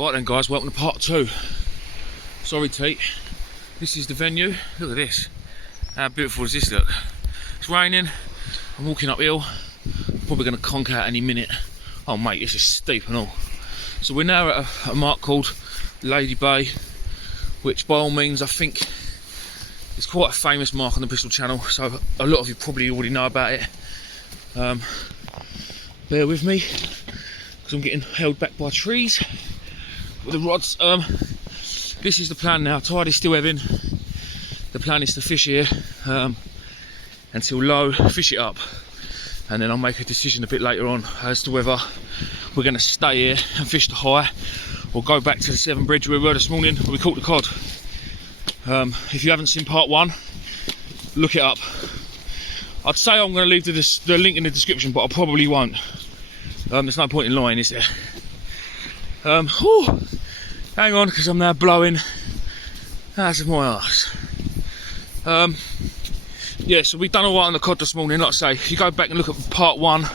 Right then guys, welcome to part 2. Sorry Teat, this is the venue. Look at this, how beautiful does this look? It's raining, I'm walking uphill, probably going to conk out any minute. Oh mate, this is steep and all. So we're now at a mark called Lady Bay, which by all means I think is quite a famous mark on the Bristol Channel, so a lot of you probably already know about it. Bear with me, because I'm getting held back by trees with the rods. This is the plan now. Tide is still ebbing. The plan is to fish here until low, fish it up, and then I'll make a decision a bit later on as to whether we're going to stay here and fish the high or go back to the Severn Bridge where we were this morning where we caught the cod. If you haven't seen part 1, look it up. I'd say I'm going to leave the link in the description, but I probably won't. There's no point in lying, is there? Hang on, because I'm now blowing out of my arse. Yeah, so we've done all right on the cod this morning. Like I say, if you go back and look at part 1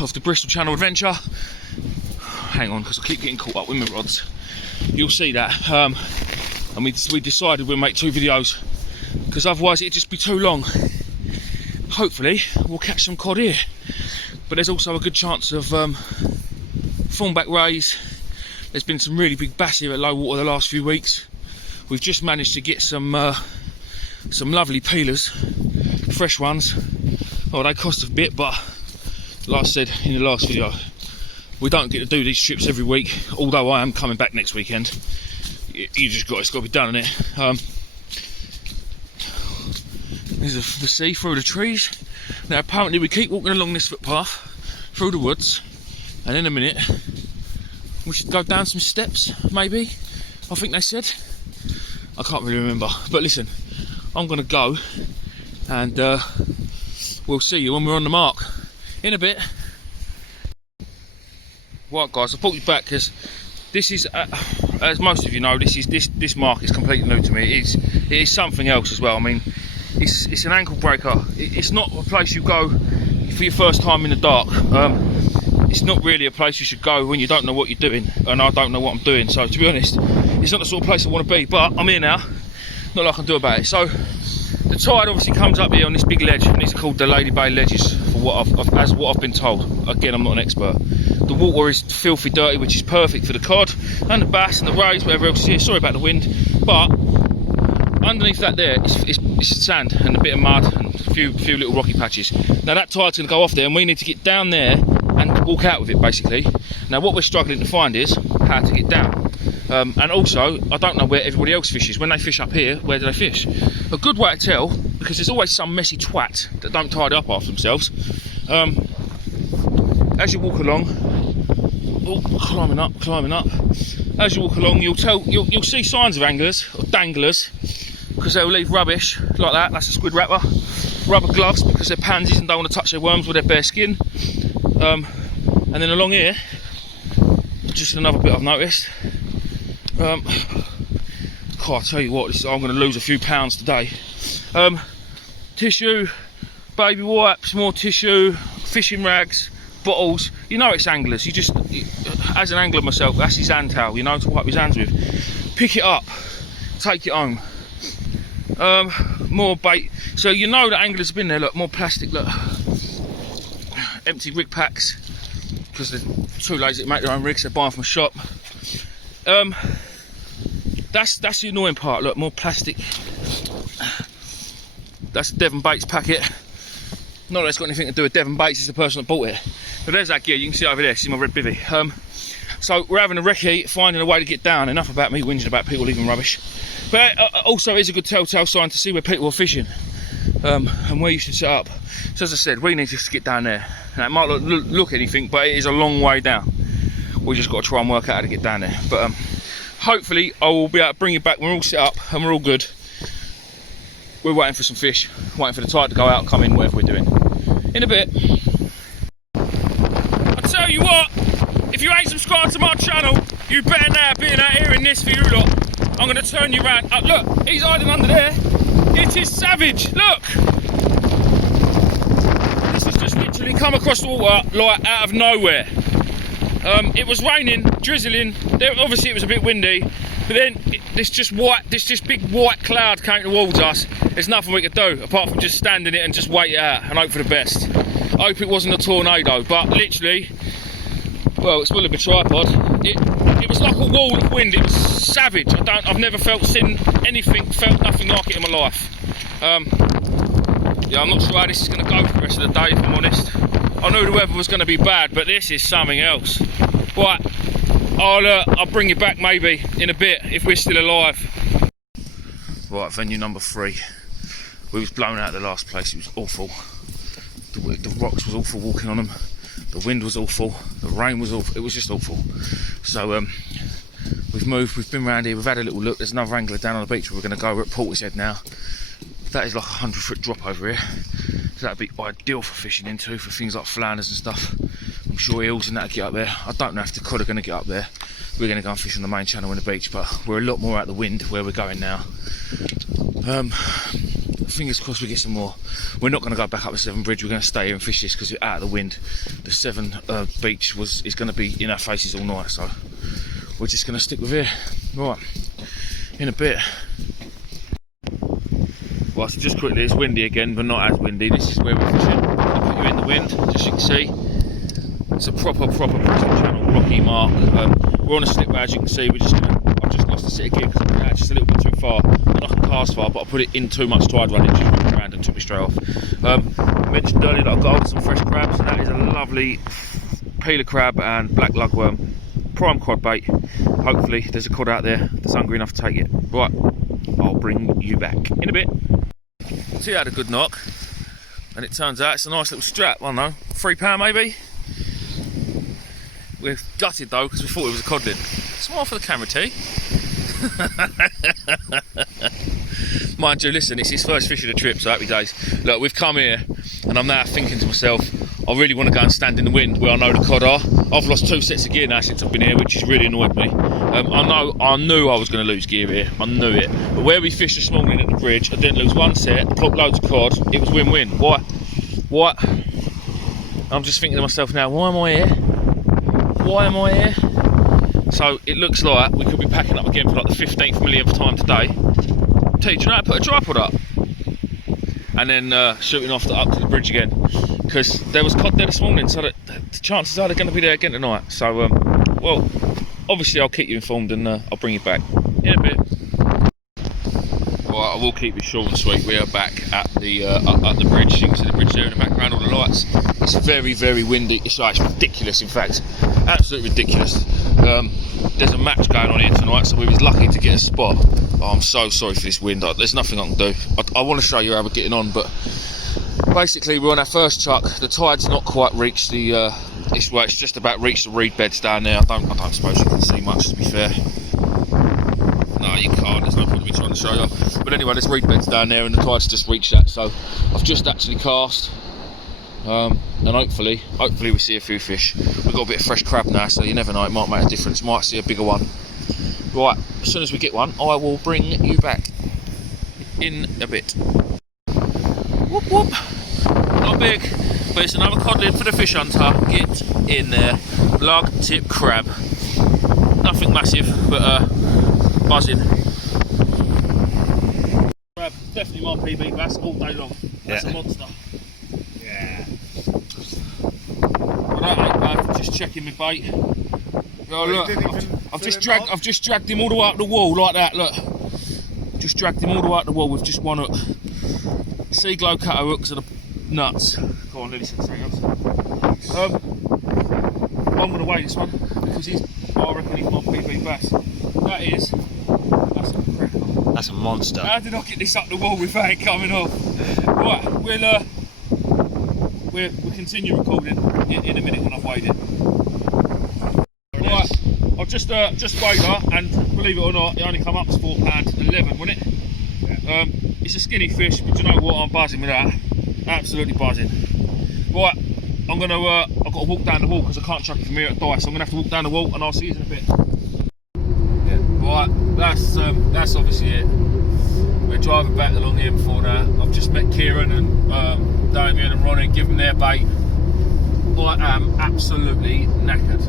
of the Bristol Channel adventure, hang on, because I keep getting caught up with my rods, you'll see that. And we decided we'll make 2 videos, because otherwise it'd just be too long. Hopefully we'll catch some cod here, but there's also a good chance of thornback rays. There's been some really big bass here at low water the last few weeks. We've just managed to get some lovely peelers, fresh ones. Oh, they cost a bit, but like I said in the last video, we don't get to do these trips every week, although I am coming back next weekend. It's got to be done, innit? There's the sea through the trees. Now apparently we keep walking along this footpath through the woods, and in a minute we should go down some steps, maybe, I think they said. I can't really remember, but listen, I'm going to go and we'll see you when we're on the mark in a bit. Right guys, I brought you back because this is, as most of you know, this mark is completely new to me. It is something else as well. I mean, it's an ankle breaker. It's not a place you go for your first time in the dark. It's not really a place you should go when you don't know what you're doing, and I don't know what I'm doing. So to be honest, it's not the sort of place I want to be, but I'm here now, not a lot I can do about it. So the tide obviously comes up here on this big ledge, and these are called the Lady Bay ledges, for what I've been told. Again, I'm not an expert. The water is filthy dirty, which is perfect for the cod and the bass and the rays, whatever else is here. Sorry about the wind, but underneath that there is sand and a bit of mud and a few little rocky patches. Now that tide's going to go off there, and we need to get down there and walk out with it, basically. Now what we're struggling to find is how to get down. And also, I don't know where everybody else fishes. When they fish up here, where do they fish? A good way to tell, because there's always some messy twat that don't tidy up after themselves. As you walk along, climbing up. As you walk along, you'll see signs of anglers or danglers, because they'll leave rubbish like that. That's a squid wrapper. Rubber gloves, because they're pansies and don't want to touch their worms with their bare skin. And then along here, just another bit I've noticed. God, I tell you what, I'm going to lose a few pounds today. Tissue, baby wipes, more tissue, fishing rags, bottles. You know it's anglers. As an angler myself, that's his hand towel, you know, to wipe his hands with. Pick it up, take it home. More bait. So you know that anglers have been there. Look, more plastic. Look, empty rig packs, because they're too lazy to make their own rigs. They're buying from a shop. That's the annoying part. Look, more plastic. That's a Devon Baits packet. Not that it's got anything to do with Devon Baits, it's the person that bought it. But there's that gear, you can see over there, see my red bivvy. So we're having a recce, finding a way to get down. Enough about me whinging about people leaving rubbish. But also it's a good telltale sign to see where people are fishing, and where you should set up. So as I said, we need to get down there. Now it might not look anything, but it is a long way down. We just got to try and work out how to get down there. But hopefully I will be able to bring you back when we're all set up and we're all good. We're waiting for some fish, waiting for the tide to go out, come in, whatever we're doing. In a bit. I tell you what, if you ain't subscribed to my channel, you better now being out hearing this for you lot. I'm going to turn you round. Look, he's hiding under there. It is savage, look. This has just literally come across the water like out of nowhere. It was raining, drizzling. Obviously it was a bit windy, but then this big white cloud came towards us. There's nothing we could do apart from just stand in it and just wait it out and hope for the best. I hope it wasn't a tornado, but literally, well, it's full of a tripod. It was like a wall of wind. It was savage. I've never felt nothing like it in my life. Yeah, I'm not sure how this is going to go for the rest of the day, if I'm honest. I knew the weather was going to be bad, but this is something else. Right, I'll bring you back maybe in a bit if we're still alive. Right, venue number 3. We was blown out of the last place. It was awful. The rocks was awful walking on them. The wind was awful. The rain was awful. It was just awful. So we've moved. We've been around here. We've had a little look. There's another angler down on the beach where we're going to go. We're at Portishead now. That is like a 100-foot drop over here. So that'd be ideal for fishing into, for things like flounders and stuff. I'm sure eels and that'll get up there. I don't know if the cod are going to get up there. We're going to go and fish on the main channel in the beach, but we're a lot more out of the wind where we're going now. Fingers crossed we get some more. We're not going to go back up the Severn Bridge. We're going to stay here and fish this because we're out of the wind. The Severn beach is going to be in our faces all night, so we're just going to stick with here. Right, in a bit. Right, so just quickly, it's windy again, but not as windy. This is where we're fishing. I'll put you in the wind, just so you can see. It's a proper Bristol channel, rocky mark. We're on a slip as you can see. I've just lost the sit again because I put it just a little bit too far. I can cast far, but I put it in too much tide run. It just went around and took me straight off. I mentioned earlier that I got hold of some fresh crabs, and that is a lovely peeler crab and black lugworm, prime cod bait. Hopefully, there's a cod out there that's hungry enough to take it. Right, I'll bring you back in a bit. See, I had a good knock, and it turns out it's a nice little strap. I don't know, £3 maybe. We're gutted though because we thought it was a codlin. Smile for the camera, T. Mind you, listen, it's his first fish of the trip, so happy days. Look, we've come here, and I'm now thinking to myself, I really want to go and stand in the wind where I know the cod are. I've lost 2 sets of gear now since I've been here, which has really annoyed me. I knew I was going to lose gear here. I knew it. But where we fished this morning at the bridge, I didn't lose 1 set. I caught loads of cod. It was win-win. Why? I'm just thinking to myself now, why am I here? Why am I here? So it looks like we could be packing up again for like the 15th millionth time today. T, do you know how to put a tripod up? And then shooting off up to the bridge again. Because there was cod there this morning, so that the chances are they're going to be there again tonight. So, well, obviously I'll keep you informed and I'll bring you back in a bit. Right, I will keep it short and sweet. We are back at the bridge. You can see the bridge there in the background, all the lights. It's very, very windy. It's ridiculous, in fact. Absolutely ridiculous. There's a match going on here tonight, so we was lucky to get a spot. Oh, I'm so sorry for this wind. There's nothing I can do. I want to show you how we're getting on, but basically we're on our first chuck. The tide's not quite reached the it's just about reached the reed beds down there. I don't suppose you can see much, to be fair. No, you can't. There's no point in me trying to show you. But anyway, there's reed beds down there, and the tide's just reached that. So I've just actually cast, and hopefully we see a few fish. We've got a bit of fresh crab now, so you never know. It might make a difference. Might see a bigger one. Right, as soon as we get one, I will bring you back in a bit. Whoop whoop. Not big, but it's another codlin for the fish hunter. Get in there. Lug tip crab. Nothing massive, but buzzing. Crab, definitely my PB bass all day long. That's a monster. Yeah. Well, that ain't bad. Just checking my bait. Oh, look, I've just dragged him all the way up the wall like that. Look, just dragged him all the way up the wall with just one hook. Sea glow cutter hooks are the nuts. Go on, Lily, say else. I'm going to weigh this one because I reckon he's my PB bass. That's a cracker. That's a monster. How did I get this up the wall without it coming off? Right, we'll continue recording in a minute when I've weighed it. Right, I've just weighed her, and believe it or not, it only come up to £4.11, wasn't it? Yeah. It's a skinny fish, but you know what? I'm buzzing with that. Absolutely buzzing. Right, I've got to walk down the wall because I can't chuck it from here at Dice. So I'm going to have to walk down the wall, and I'll see you in a bit. Yeah. Right, that's obviously it. We're driving back along the M4 now. I've just met Kieran and Damien and Ronnie, give them their bait. I am absolutely knackered.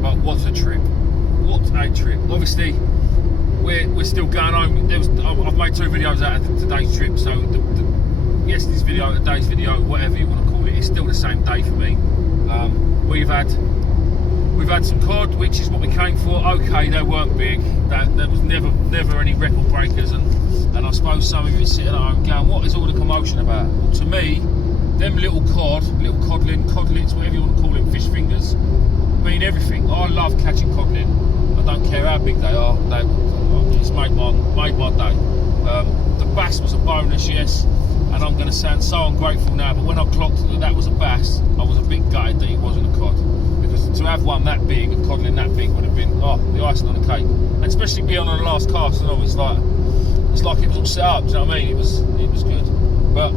But what a trip! What a trip! Obviously, we're still going home. I've made 2 videos out of today's trip, so yesterday's video, today's video, whatever you want to call it, it's still the same day for me. We've had some cod, which is what we came for. Okay, they weren't big. There was never any record breakers, and I suppose some of you are sitting at home going, what is all the commotion about? Well, to me, them little codlin, codlets, whatever you want to call it, fish fingers, mean everything. I love catching codlin. I don't care how big they are. It's made my day. The bass was a bonus, yes, and I'm going to sound so ungrateful now, but when I clocked that was a bass, I was a bit gutted that it wasn't a cod. Because to have one that big, a codlin that big, would have been the icing on the cake. And especially being on the last cast, it's like it was all set up. Do you know what I mean? It was good. But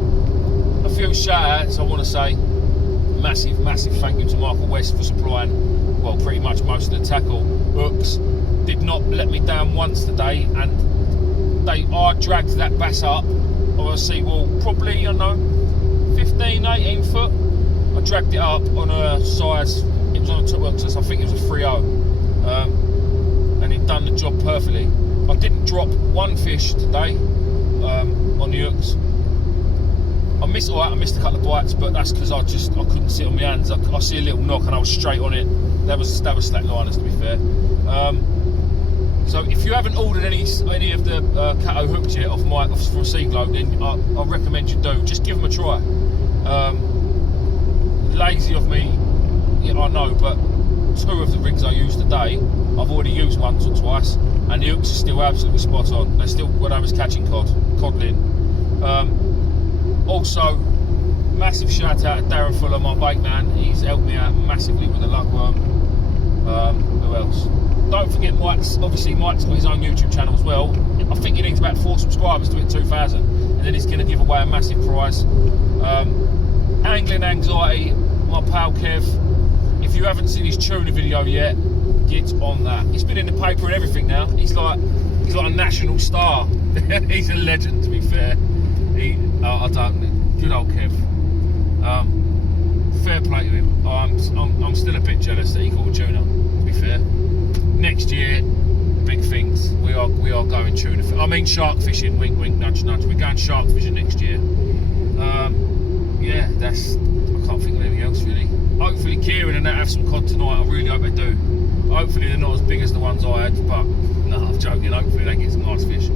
a few shout outs I want to say. Massive thank you to Michael West for supplying, well, pretty much most of the tackle. Hooks did not let me down once today, and I dragged that bass up. I see, well, probably 15, 18 foot. I dragged it up on a size. It was on a top hook, so I think it was a 3.0, and it done the job perfectly. I didn't drop one fish today on the hooks. I missed a couple of bites, but that's because I couldn't sit on my hands. I see a little knock and I was straight on it. That was slack liners, to be fair. So if you haven't ordered any of the Cato hooks yet from Seaglow, then I recommend you do. Just give them a try. Lazy of me, yeah, I know, but 2 of the rigs I used today, I've already used once or twice, and the hooks are still absolutely spot on. They're still when I was catching codlin. Also, massive shout out to Darren Fuller, my bait man. He's helped me out massively with the lugworm. Who else? Don't forget Mike's got his own YouTube channel as well. I think he needs about 4 subscribers to hit 2,000, and then he's going to give away a massive prize. Angling Anxiety, my pal Kev. If you haven't seen his tuna video yet, get on that. He's been in the paper and everything now. He's like a national star. He's a legend, to be fair. Good old Kev. Fair play to him. I'm still a bit jealous that he caught a tuna, to be fair. Next year, big things. We are going tuna. I mean shark fishing. Wink, wink, nudge, nudge. We're going shark fishing next year. Yeah, I can't think of anything else really. Hopefully Kieran and that have some cod tonight. I really hope they do. Hopefully they're not as big as the ones I had, but no, I'm joking. Hopefully they get some nice fish.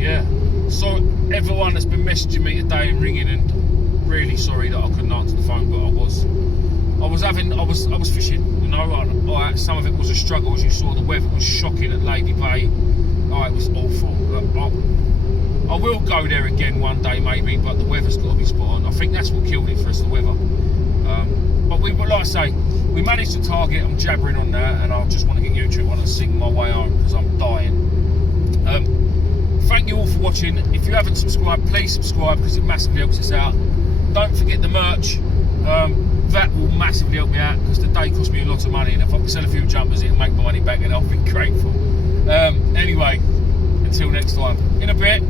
Yeah. So everyone that's been messaging me today and ringing, and really sorry that I couldn't answer the phone, but I was fishing. Some of it was a struggle, as you saw. The weather was shocking at Lady Bay. It was awful. I will go there again one day maybe, but the weather's got to be spot on. I think that's what killed it for us, the weather. But like I say, we managed to target. I'm jabbering on that, and I just want to get YouTube on and sing my way home because I'm dying. Thank you all for watching. If you haven't subscribed, please subscribe because it massively helps us out. Don't forget the merch. That will massively help me out because the day cost me a lot of money, and if I can sell a few jumpers, it'll make my money back, and I'll be grateful. Anyway, until next time. In a bit.